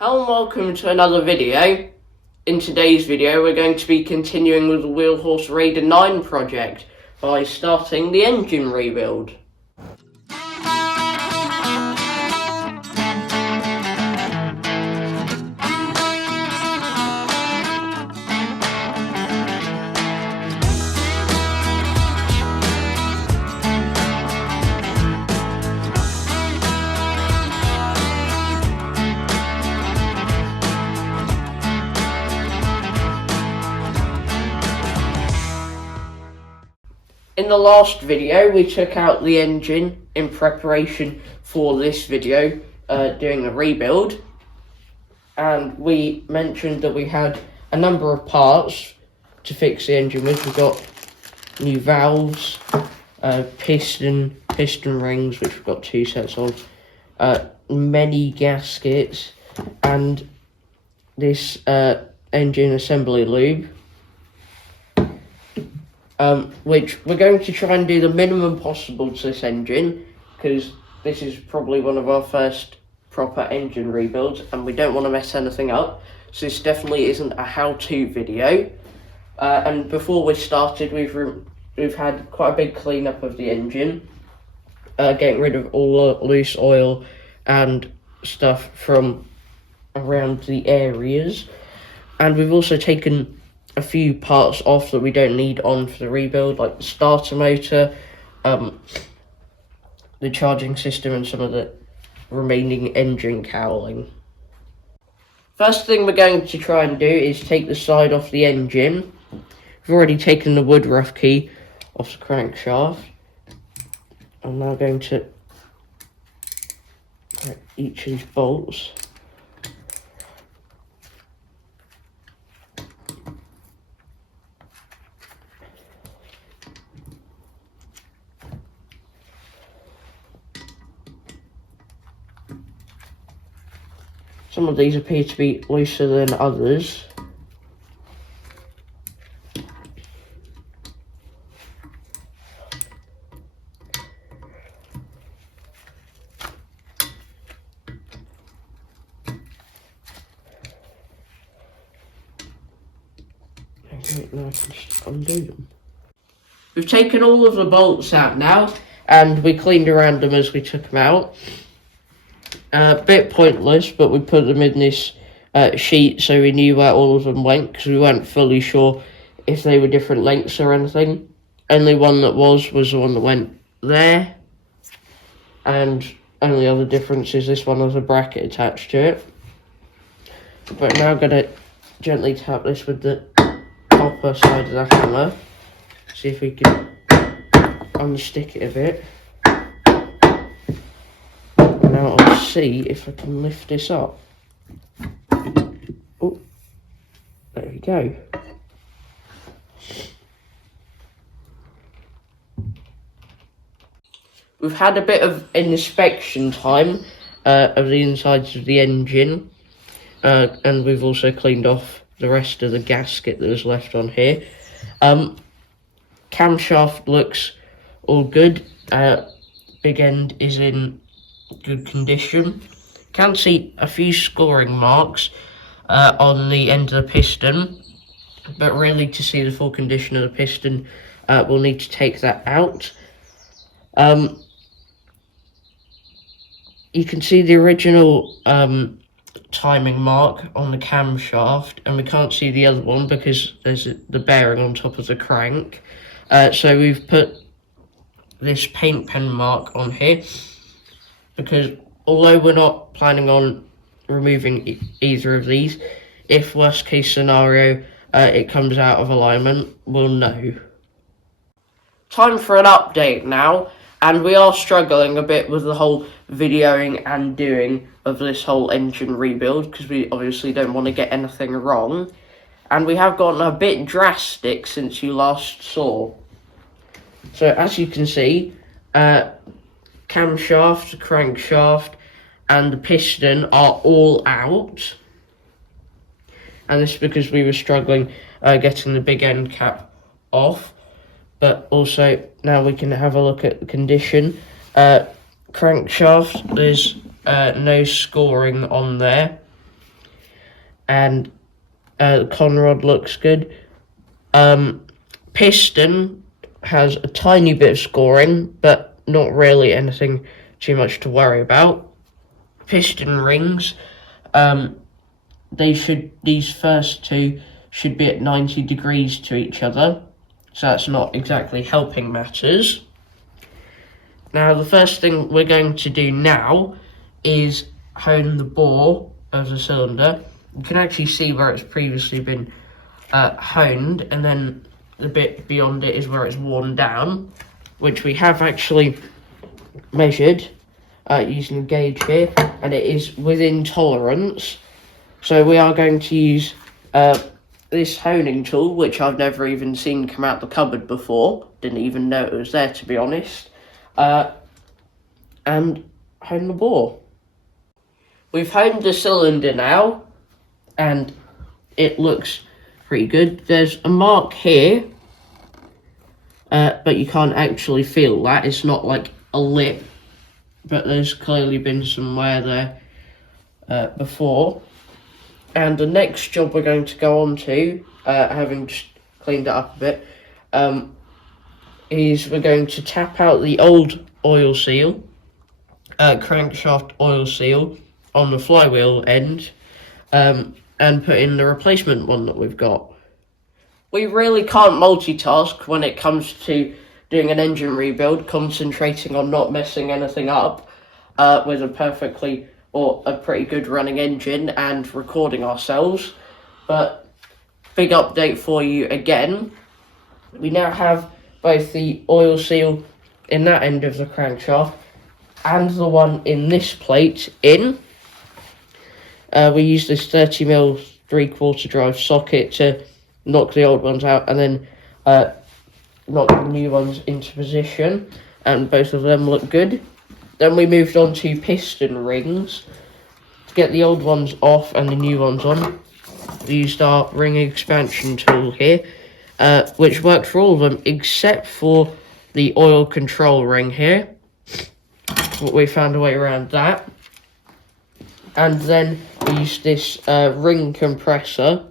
Hello and welcome to another video. In today's video we're going to be continuing with the Wheelhorse Raider 9 project by starting the engine rebuild. In the last video, we took out the engine in preparation for this video, doing the rebuild. And we mentioned that we had a number of parts to fix the engine with. We've got new valves, piston rings, which we've got 2 sets of, many gaskets, and this engine assembly lube. Which we're going to try and do the minimum possible to this engine, because this is probably one of our first proper engine rebuilds and we don't want to mess anything up, so this definitely isn't a how-to video. And before we started, we've had quite a big cleanup of the engine, getting rid of all the loose oil and stuff from around the areas, and we've also taken a few parts off that we don't need on for the rebuild, like the starter motor, the charging system, and some of the remaining engine cowling. First thing we're going to try and do is take the side off the engine. We've already taken the wood rough key off the crankshaft. I'm now going to get each of these bolts. Some of these appear to be looser than others. Okay, now I can just undo them. We've taken all of the bolts out now, and we cleaned around them as we took them out. A bit pointless, but we put them in this sheet so we knew where all of them went, because we weren't fully sure if they were different lengths or anything. Only one that was the one that went there, and only other difference is this one has a bracket attached to it. But now I'm going to gently tap this with the copper side of the hammer, see if we can unstick it a bit. Now I'll see if I can lift this up. Oh, there we go. We've had a bit of inspection time of the insides of the engine, and we've also cleaned off the rest of the gasket that was left on here. Camshaft looks all good. Big end is in good condition. Can see a few scoring marks on the end of the piston, but really to see the full condition of the piston we'll need to take that out. You can see the original timing mark on the camshaft, and we can't see the other one because there's the bearing on top of the crank. So we've put this paint pen mark on here, because although we're not planning on removing either of these, if worst case scenario it comes out of alignment, we'll know. Time for an update now, and we are struggling a bit with the whole videoing and doing of this whole engine rebuild, because we obviously don't want to get anything wrong, and we have gotten a bit drastic since you last saw. So as you can see, camshaft, crankshaft, and the piston are all out, and this is because we were struggling getting the big end cap off. But also now we can have a look at the condition. Crankshaft, there's no scoring on there, and conrod looks good. Piston has a tiny bit of scoring, but not really anything too much to worry about. Piston rings, these first two should be at 90 degrees to each other, so that's not exactly helping matters. Now, the first thing we're going to do now is hone the bore of the cylinder. You can actually see where it's previously been honed, and then the bit beyond it is where it's worn down, which we have actually measured using a gauge here, and it is within tolerance. So we are going to use this honing tool, which I've never even seen come out the cupboard before. Didn't even know it was there, to be honest. And hone the bore. We've honed the cylinder now, and it looks pretty good. There's a mark here, but you can't actually feel that. It's not like a lip, but there's clearly been some wear there before. And the next job we're going to go on to, having just cleaned it up a bit, is we're going to tap out the old oil seal, crankshaft oil seal on the flywheel end, and put in the replacement one that we've got. We really can't multitask when it comes to doing an engine rebuild, concentrating on not messing anything up with a pretty good running engine and recording ourselves. But big update for you again. We now have both the oil seal in that end of the crankshaft and the one in this plate in. We use this 30mm 3/4 drive socket to knock the old ones out and then knock the new ones into position, and both of them look good. Then we moved on to piston rings. To get the old ones off and the new ones on, we used our ring expansion tool here, which worked for all of them except for the oil control ring here. We found a way around that. And then we used this ring compressor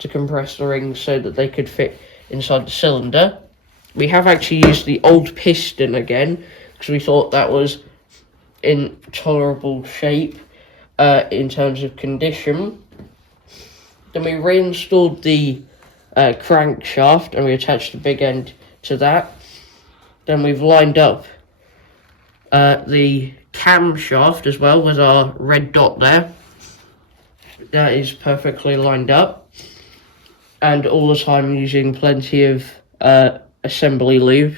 to compress the rings so that they could fit inside the cylinder. We have actually used the old piston again because we thought that was in tolerable shape in terms of condition. Then we reinstalled the crankshaft and we attached the big end to that. Then we've lined up the camshaft as well with our red dot there. That is perfectly lined up, and all the time using plenty of assembly lube.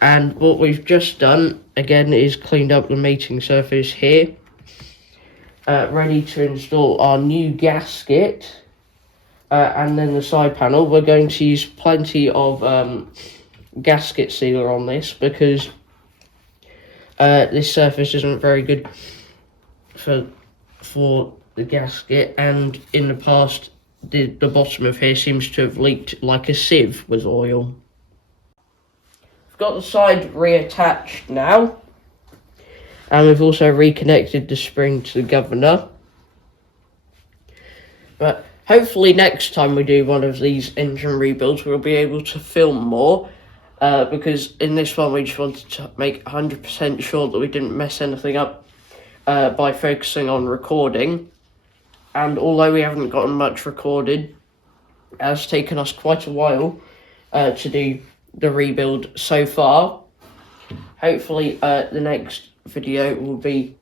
And what we've just done again is cleaned up the mating surface here, ready to install our new gasket, and then the side panel. We're going to use plenty of gasket sealer on this because this surface isn't very good for the gasket, and in the past the bottom of here seems to have leaked like a sieve with oil. I've got the side reattached now, and we've also reconnected the spring to the governor. But hopefully next time we do one of these engine rebuilds we'll be able to film more, because in this one we just wanted to make 100% sure that we didn't mess anything up by focusing on recording. And although we haven't gotten much recorded, it has taken us quite a while to do the rebuild so far. Hopefully the next video will be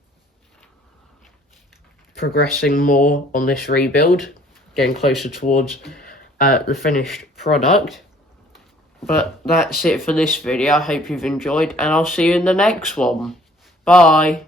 progressing more on this rebuild, getting closer towards the finished product. But that's it for this video. I hope you've enjoyed, and I'll see you in the next one. Bye.